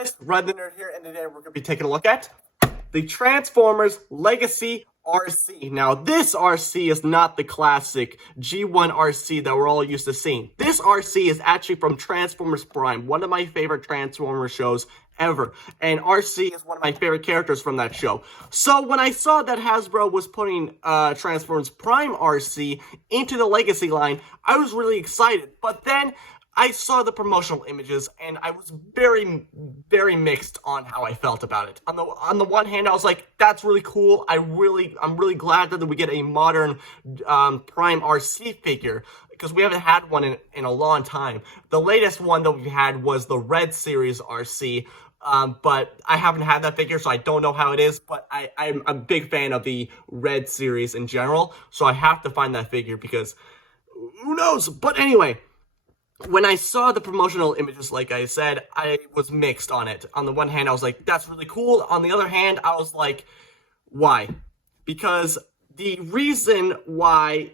guys, Red the Nerd here, and today we're going to be taking a look at the Transformers Legacy Arcee. Now, this Arcee is not the classic G1 Arcee that we're all used to seeing. This Arcee is actually from Transformers Prime, one of my favorite Transformers shows ever. And Arcee is one of my favorite characters from that show. So when I saw that Hasbro was putting Transformers Prime Arcee into the Legacy line, I was really excited. But then I saw the promotional images, and I was very, very mixed on how I felt about it. On the one hand, I was like, "That's really cool. I'm really glad that we get a modern Prime Arcee figure, because we haven't had one in a long time. The latest one that we had was the Red Series Arcee, but I haven't had that figure, so I don't know how it is. But I'm a big fan of the Red Series in general, so I have to find that figure because who knows? But anyway." When I saw the promotional images, like I said, I was mixed on it. On the one hand, I was like, that's really cool. On the other hand, I was like, why? Because the reason why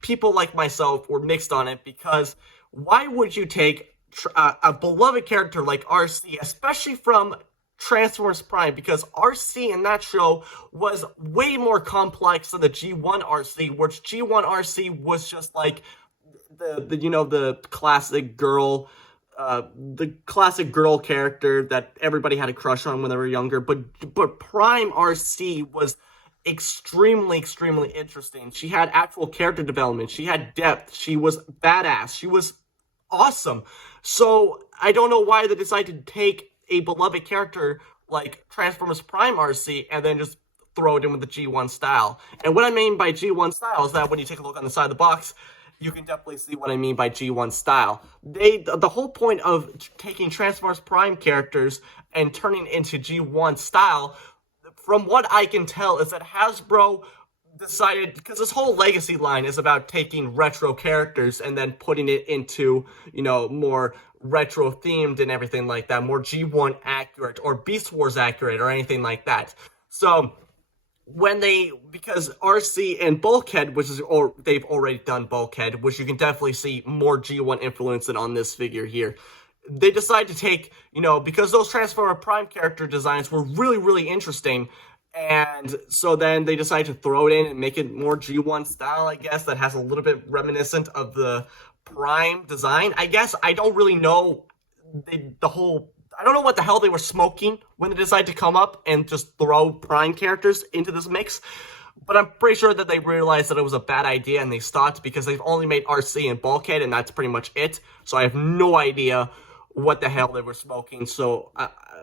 people like myself were mixed on it, because why would you take a beloved character like Arcee, especially from Transformers Prime, because Arcee in that show was way more complex than the G1 Arcee, which G1 Arcee was just like the classic girl, character that everybody had a crush on when they were younger. But Prime Arcee was extremely interesting. She had actual character development. She had depth. She was badass. She was awesome. So I don't know why they decided to take a beloved character like Transformers Prime Arcee and then just throw it in with the G1 style. And what I mean by G1 style is that when you take a look on the side of the box, you can definitely see what I mean by G1 style. The whole point of taking Transformers Prime characters and turning into G1 style, from what I can tell, is that Hasbro decided, because this whole Legacy line is about taking retro characters and then putting it into, more retro themed and everything like that, more G1 accurate or Beast Wars accurate or anything like that. So because Arcee and Bulkhead, they've already done Bulkhead, which you can definitely see more G1 influence than on this figure here. They decided to take, because those Transformer Prime character designs were really interesting, and so then they decided to throw it in and make it more G1 style, I guess, that has a little bit reminiscent of the Prime design, I guess. I don't really know I don't know what the hell they were smoking when they decided to come up and just throw Prime characters into this mix. But I'm pretty sure that they realized that it was a bad idea and they stopped, because they've only made Arcee and Bulkhead, and that's pretty much it. So I have no idea what the hell they were smoking. So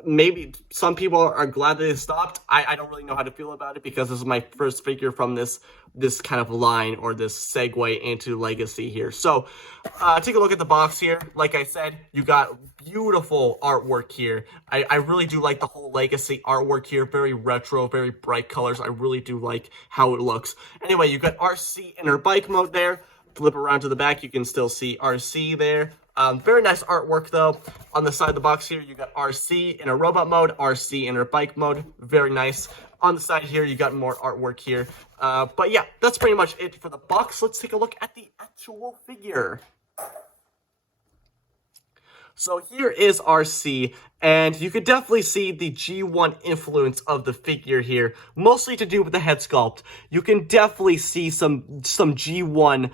maybe some people are glad that they stopped. I don't really know how to feel about it, because this is my first figure from this kind of line, or this segue into Legacy here. So take a look at the box here. Like I said, you got beautiful artwork here. I really do like the whole Legacy artwork here. Very retro, very bright colors. I really do like how it looks. Anyway, you got Arcee in her bike mode there. Flip around to the back, you can still see Arcee there. Very nice artwork, though. On the side of the box here, you got Arcee in a robot mode, Arcee in her bike mode. Very nice. On the side here, you got more artwork here. But yeah, that's pretty much it for the box. Let's take a look at the actual figure. So here is Arcee, and you could definitely see the G1 influence of the figure here, mostly to do with the head sculpt. You can definitely see some G1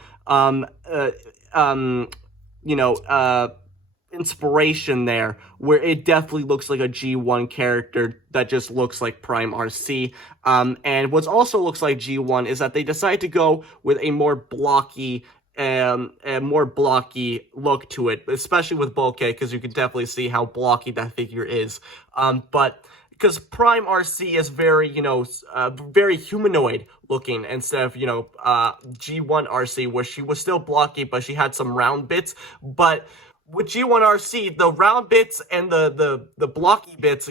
inspiration there, where it definitely looks like a G1 character that just looks like Prime Arcee. And what also looks like G1 is that they decided to go with a more blocky look to it, especially with Bulkhead, because you can definitely see how blocky that figure is. But because Prime Arcee is very, very humanoid looking, instead of, G1 Arcee, where she was still blocky, but she had some round bits. But with G1 Arcee, the round bits and the blocky bits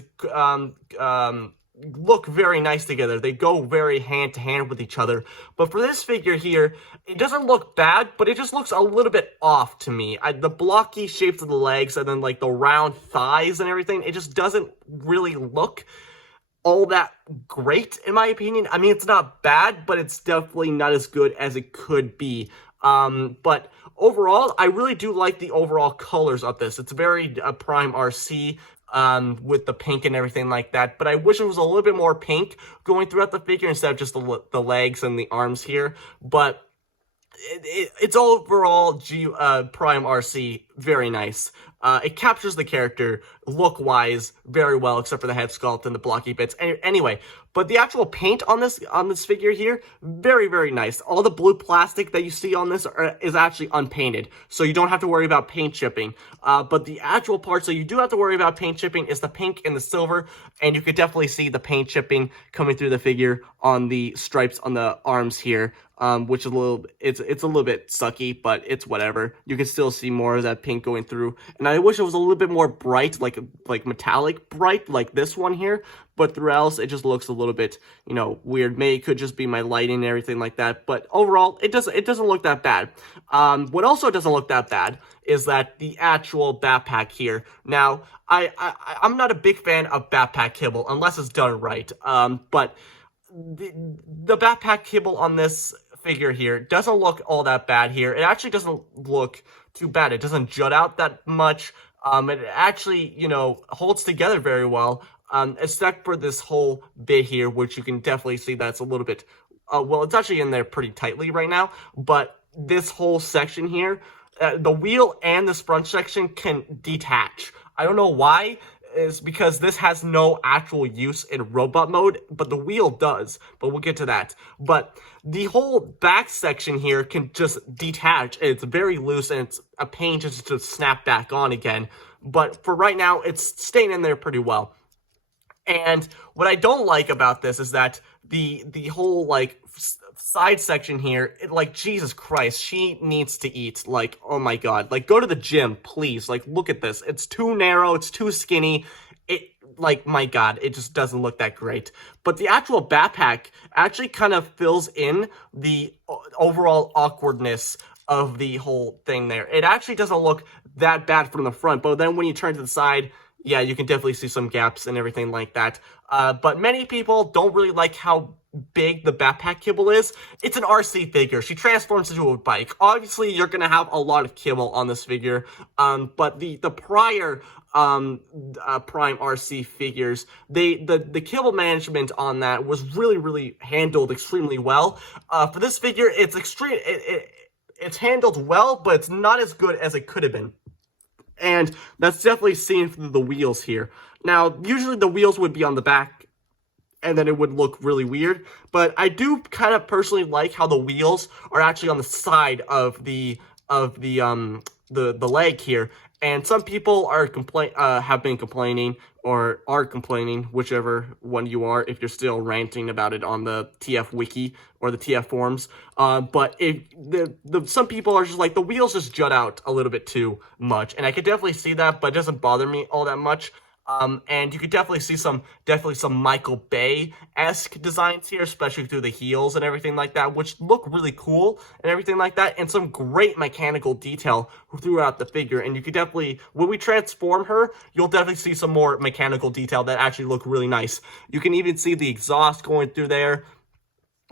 look very nice together. They go very hand to hand with each other. But for this figure here, it doesn't look bad, but it just looks a little bit off to me. The blocky shapes of the legs, and then like the round thighs and everything, it just doesn't really look all that great, in my opinion. I mean, it's not bad, but it's definitely not as good as it could be. But overall, I really do like the overall colors of this. It's very Prime Arcee. with the pink and everything like that. But I wish it was a little bit more pink going throughout the figure instead of just the legs and the arms here. But it's overall Prime Arcee very nice. It captures the character look-wise very well, except for the head sculpt and the blocky bits. Anyway, but the actual paint on this figure here, very, very nice. All the blue plastic that you see on this is actually unpainted, so you don't have to worry about paint chipping. But the actual parts that you do have to worry about paint chipping is the pink and the silver, and you could definitely see the paint chipping coming through the figure on the stripes on the arms here. Which is it's a little bit sucky, but it's whatever. You can still see more of that pink going through, and I wish it was a little bit more bright, like metallic bright, like this one here. But through else, it just looks a little bit, weird. Maybe it could just be my lighting and everything like that. But overall, it doesn't look that bad. What also doesn't look that bad is that the actual backpack here. Now, I'm not a big fan of backpack kibble unless it's done right. But the backpack kibble on this figure here doesn't look all that bad here. It actually doesn't look too bad. It doesn't jut out that much. It actually, holds together very well, except for this whole bit here, which you can definitely see that's a little bit, well, it's actually in there pretty tightly right now, but this whole section here, the wheel and this front section can detach. I don't know why. Is because this has no actual use in robot mode, but the wheel does, but we'll get to that. But the whole back section here can just detach. It's very loose, and it's a pain just to snap back on again. But for right now, it's staying in there pretty well. And what I don't like about this is that the whole, side section here, Jesus Christ, she needs to eat. Oh my god. Go to the gym, please. Look at this. It's too narrow. It's too skinny. My god, it just doesn't look that great. But the actual backpack actually kind of fills in the overall awkwardness of the whole thing there. It actually doesn't look that bad from the front, but then when you turn to the side, yeah, you can definitely see some gaps and everything like that. But many people don't really like how big the backpack kibble is. It's an Arcee figure. She transforms into a bike. Obviously, you're gonna have a lot of kibble on this figure. But the prior Prime Arcee figures, the kibble management on that was really handled extremely well. For this figure, it's it's handled well, but it's not as good as it could have been. And that's definitely seen through the wheels here. Now, usually the wheels would be on the back, and then it would look really weird. But I do kind of personally like how the wheels are actually on the side of the leg here. And some people are have been complaining, or are complaining, whichever one you are, if you're still ranting about it on the TF wiki or the TF forums. But some people are just like, the wheels just jut out a little bit too much, and I could definitely see that, but it doesn't bother me all that much. And you could definitely see some Michael Bay-esque designs here, especially through the heels and everything like that, which look really cool and everything like that, and some great mechanical detail throughout the figure. And you could definitely, when we transform her, you'll definitely see some more mechanical detail that actually look really nice. You can even see the exhaust going through there.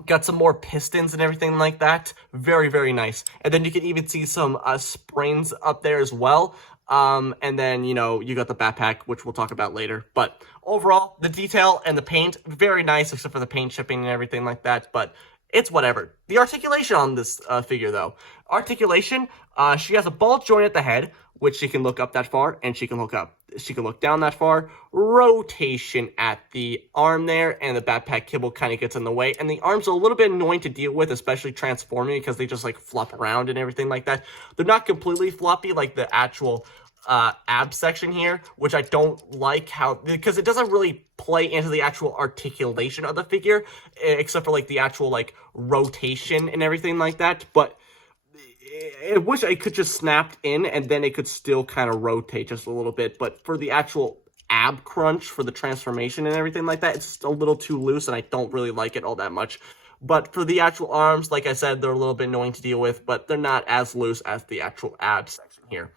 Got some more pistons and everything like that. Very nice. And then you can even see some springs up there as well. And then, you got the backpack, which we'll talk about later. But overall, the detail and the paint, very nice, except for the paint chipping and everything like that. But it's whatever. The articulation on this figure, though. Articulation, she has a ball joint at the head, which she can look up that far, and she can look up. She can look down that far. Rotation at the arm there, and the backpack kibble kind of gets in the way. And the arms are a little bit annoying to deal with, especially transforming, because they just, flop around and everything like that. They're not completely floppy like the actual ab section here, which I don't like because it doesn't really play into the actual articulation of the figure, except for, the actual, rotation and everything like that. But I wish I could just snap in, and then it could still kind of rotate just a little bit. But for the actual ab crunch, for the transformation and everything like that, it's just a little too loose, and I don't really like it all that much. But for the actual arms, like I said, they're a little bit annoying to deal with, but they're not as loose as the actual ab section here.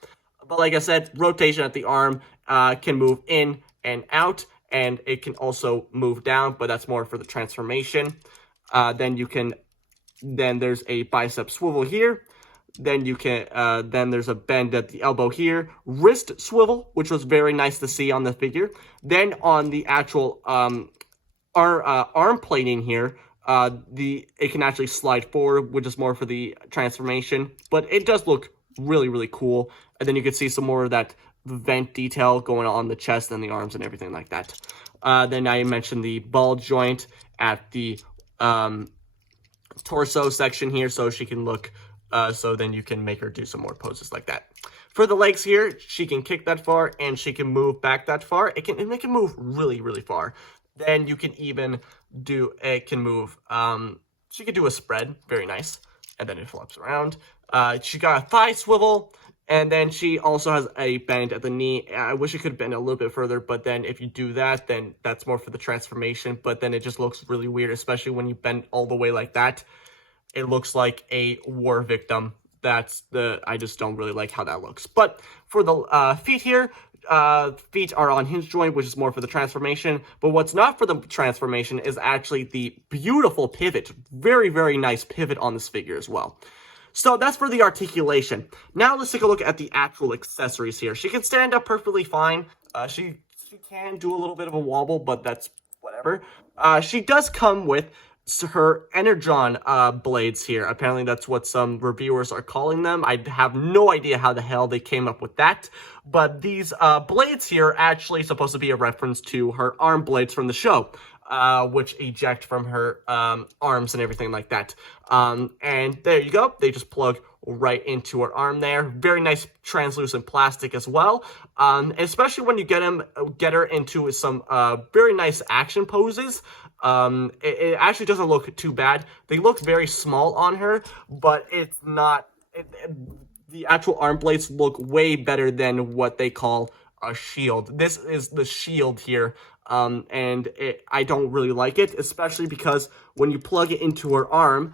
But like I said, rotation at the arm can move in and out, and it can also move down, but that's more for the transformation. Then there's a bicep swivel here. Then you can, then there's a bend at the elbow here. Wrist swivel, which was very nice to see on the figure. Then on the actual arm plating here, it can actually slide forward, which is more for the transformation. But it does look really, really cool. And then you can see some more of that vent detail going on the chest and the arms and everything like that. Then I mentioned the ball joint at the torso section here, so she can look, so then you can make her do some more poses like that. For the legs here, she can kick that far and she can move back that far. It can move really, really far. Then you can even do, it can move, she could do a spread, very nice, and then it flips around. She got a thigh swivel, and then she also has a bend at the knee. I wish it could bend a little bit further, but then if you do that, then that's more for the transformation, but then it just looks really weird, especially when you bend all the way like that. It looks like a war victim. I just don't really like how that looks. But for the feet here, feet are on hinge joint, which is more for the transformation. But what's not for the transformation is actually the beautiful pivot. Very, very nice pivot on this figure as well. So that's for the articulation. Now let's take a look at the actual accessories here. She can stand up perfectly fine. She can do a little bit of a wobble, but that's whatever. She does come with her Energon blades here. Apparently that's what some reviewers are calling them. I have no idea how the hell they came up with that. But these blades here are actually supposed to be a reference to her arm blades from the show, which eject from her arms and everything like that. And there you go. They just plug right into her arm there. Very nice translucent plastic as well. Especially when you get her into some very nice action poses. It actually doesn't look too bad. They look very small on her, but it's not. The actual arm blades look way better than what they call a shield. This is the shield here, and I don't really like it, especially because when you plug it into her arm,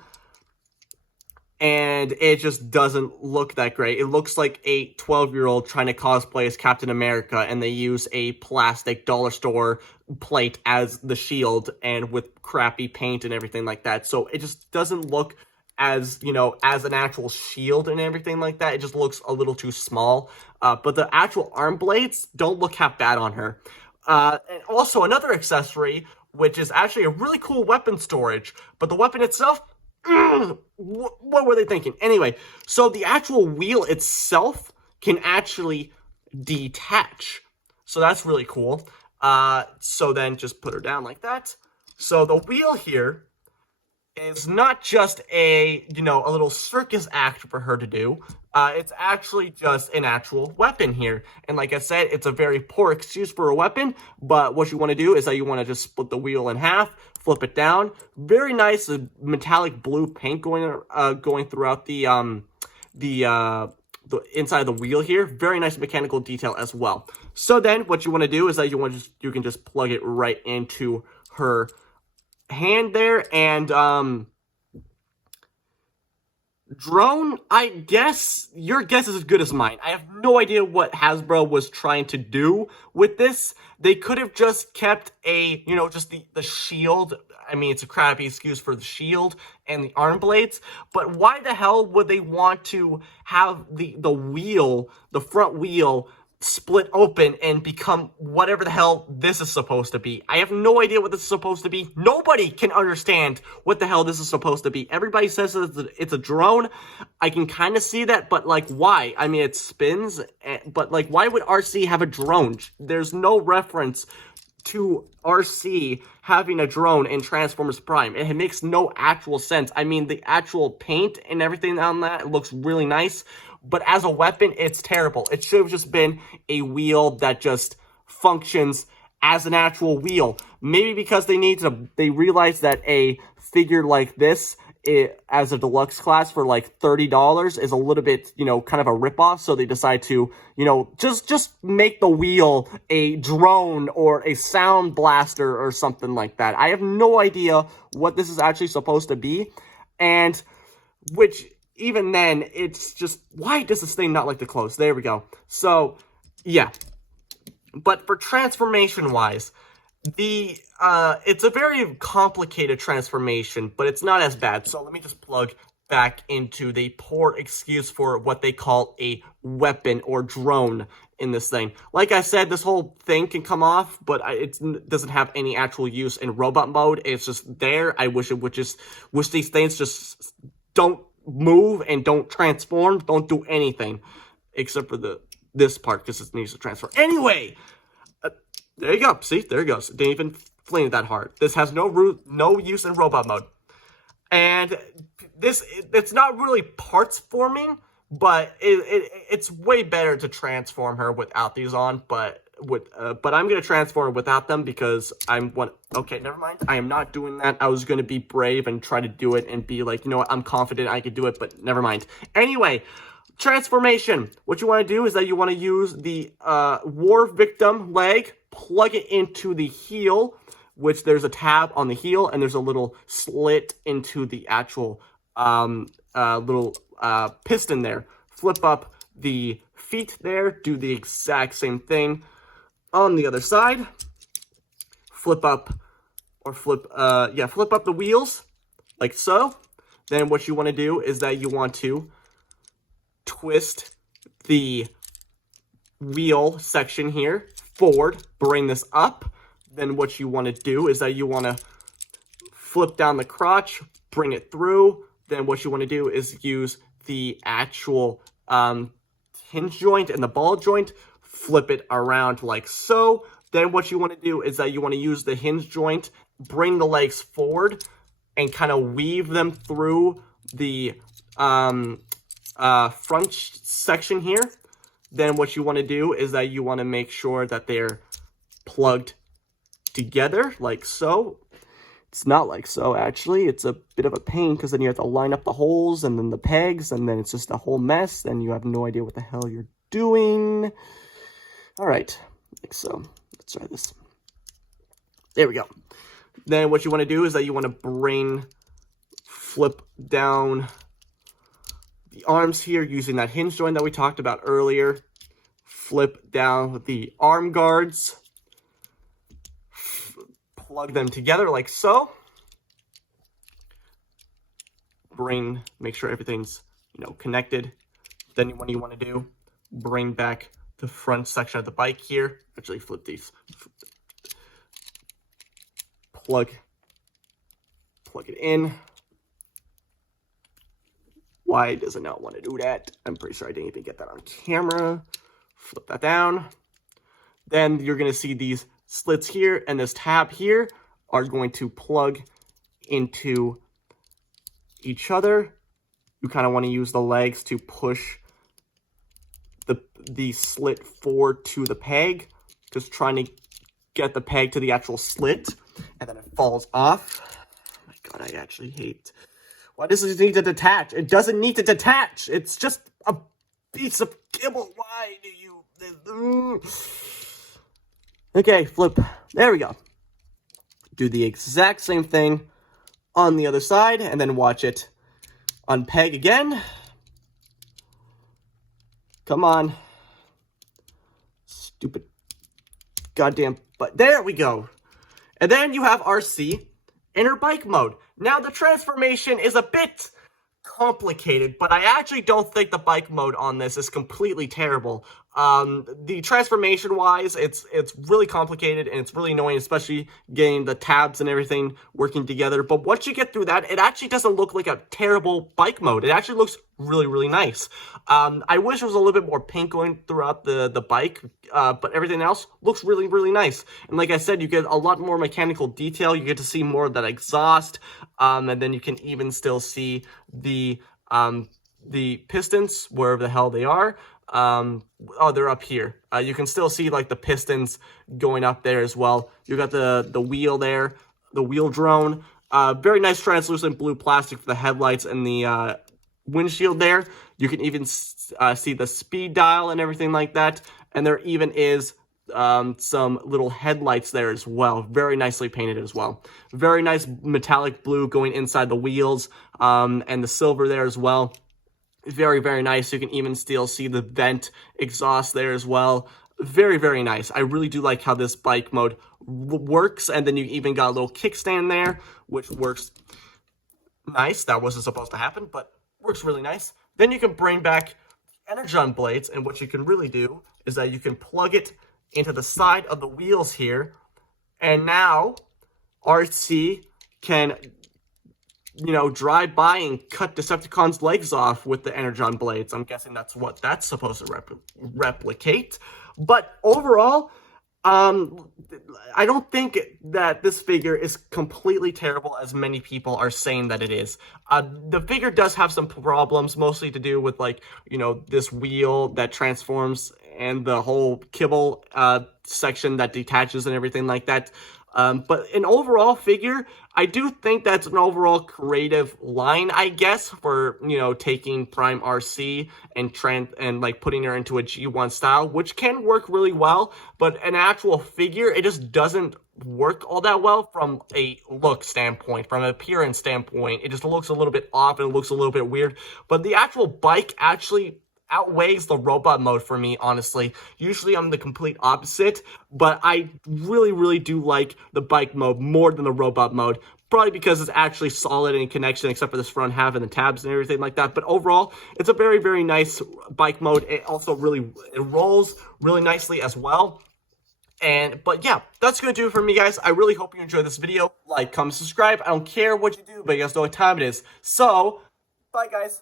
and it just doesn't look that great. It looks like a 12-year-old trying to cosplay as Captain America, and they use a plastic dollar store plate as the shield, and with crappy paint and everything like that. So it just doesn't look as, as an actual shield and everything like that. It just looks a little too small. But the actual arm blades don't look half bad on her. And also another accessory, which is actually a really cool weapon storage, but the weapon itself, what were they thinking? Anyway, so the actual wheel itself can actually detach. So that's really cool. So then just put her down like that. So the wheel here is not just a little circus act for her to do. It's actually just an actual weapon here. And like I said, it's a very poor excuse for a weapon, but what you want to do is that you want to just split the wheel in half, flip it down. Very nice metallic blue paint going throughout the inside of the wheel here. Very nice mechanical detail as well. So then what you want to do is that you can just plug it right into her hand there. And drone, I guess your guess is as good as mine. I have no idea what Hasbro was trying to do with this. They could have just kept just the shield. I mean, it's a crappy excuse for the shield and the arm blades, but why the hell would they want to have the wheel, the front wheel, split open and become whatever the hell this is supposed to be? I have no idea what this is supposed to be. Nobody can understand what the hell this is supposed to be. Everybody says it's a drone. I can kind of see that, but like, why? I mean, it spins, but like, why would Arcee have a drone? There's no reference to Arcee having a drone in Transformers Prime. It makes no actual sense. I mean, the actual paint and everything on that, it looks really nice, but as a weapon, it's terrible. It should have just been a wheel that just functions as an actual wheel. Maybe because they realized that a figure like this, as a deluxe class for like $30 is a little bit, kind of a ripoff. So they decide to, just make the wheel a drone or a sound blaster or something like that. I have no idea what this is actually supposed to be. And which, even then, it's just, why does this thing not like to close? There we go. So, yeah. But for transformation-wise, it's a very complicated transformation, but it's not as bad. So let me just plug back into the poor excuse for what they call a weapon or drone in this thing. Like I said, this whole thing can come off, but it doesn't have any actual use in robot mode. It's just there. I wish it would just, wish these things just don't move and don't transform, don't do anything, except for this part, because it needs to transform. Anyway, there you go. See, there it goes. It didn't even fling it that hard. This has no use in robot mode. And it's not really parts forming, but it's way better to transform her without these on. But I'm gonna transform her without them because okay, never mind. I am not doing that. I was gonna be brave and try to do it and be like, you know what, I'm confident I could do it, but never mind. Anyway, transformation. What you want to do is that you want to use the war victim leg, plug it into the heel, which there's a tab on the heel, and there's a little slit into the actual little piston there. Flip up the feet there, do the exact same thing on the other side. Flip up the wheels, like so. Then what you want to do is that you want to twist the wheel section here forward, bring this up. Then what you want to do is that you want to flip down the crotch, bring it through. Then what you want to do is use the actual hinge joint and the ball joint, flip it around like so. Then what you want to do is that you want to use the hinge joint, bring the legs forward, and kind of weave them through the front section here. Then what you want to do is that you want to make sure that they're plugged together like so. It's not like so, actually. It's a bit of a pain because then you have to line up the holes and then the pegs, and then it's just a whole mess, and you have no idea what the hell you're doing. All right, like so. Let's try this. There we go. Then what you want to do is that you want to flip down the arms here using that hinge joint that we talked about earlier. Flip down the arm guards. Plug them together like so. Make sure everything's, connected. Then what you want to do, bring back the front section of the bike here. Actually, flip these. Plug it in. Why does it not want to do that? I'm pretty sure I didn't even get that on camera. Flip that down. Then you're going to see these slits here and this tab here are going to plug into each other. You kind of want to use the legs to push the slit forward to the peg, just trying to get the peg to the actual slit, and then it falls off. Oh my god, I actually hate. Why does it need to detach? It doesn't need to detach. It's just a piece of kibble. Why do you? Okay, flip. There we go. Do the exact same thing on the other side, and then watch it unpeg again. Come on. Stupid goddamn, but there we go. And then you have Arcee in her bike mode. Now the transformation is a bit complicated, but I actually don't think the bike mode on this is completely terrible. The transformation wise, it's really complicated and it's really annoying, especially getting the tabs and everything working together. But once you get through that, it actually doesn't look like a terrible bike mode. It actually looks really, really nice. I wish there was a little bit more paint going throughout the bike, but everything else looks really, really nice. And like I said, you get a lot more mechanical detail. You get to see more of that exhaust, and then you can even still see the pistons, wherever the hell they are. Oh, they're up here. You can still see like the pistons going up there as well. You got the wheel there, the wheel drone. Very nice translucent blue plastic for the headlights and the windshield there. You can even see the speed dial and everything like that. And there even is some little headlights there as well. Very nicely painted as well. Very nice metallic blue going inside the wheels, and the silver there as well. Very, very nice. You can even still see the vent exhaust there as well. Very, very nice. I really do like how this bike mode works. And then you even got a little kickstand there, which works nice. That wasn't supposed to happen, but works really nice. Then you can bring back Energon blades, and what you can really do is that you can plug it into the side of the wheels here, and now Arcee can, drive by and cut Decepticon's legs off with the Energon blades. I'm guessing that's what that's supposed to replicate. But overall, I don't think that this figure is completely terrible as many people are saying that it is. The figure does have some problems, mostly to do with, like, this wheel that transforms and the whole kibble section that detaches and everything like that. But an overall figure, I do think that's an overall creative line, I guess, for, taking Prime Arcee and like putting her into a G1 style, which can work really well, but an actual figure, it just doesn't work all that well from a look standpoint, from an appearance standpoint. It just looks a little bit off and it looks a little bit weird, but the actual bike actually outweighs the robot mode for me, honestly. Usually I'm the complete opposite, but I really, really do like the bike mode more than the robot mode. Probably because it's actually solid in connection, except for this front half and the tabs and everything like that. But overall, it's a very, very nice bike mode. It also it rolls really nicely as well. But yeah, that's going to do it for me, guys. I really hope you enjoyed this video. Like, comment, subscribe. I don't care what you do, but you guys know what time it is. So, bye, guys.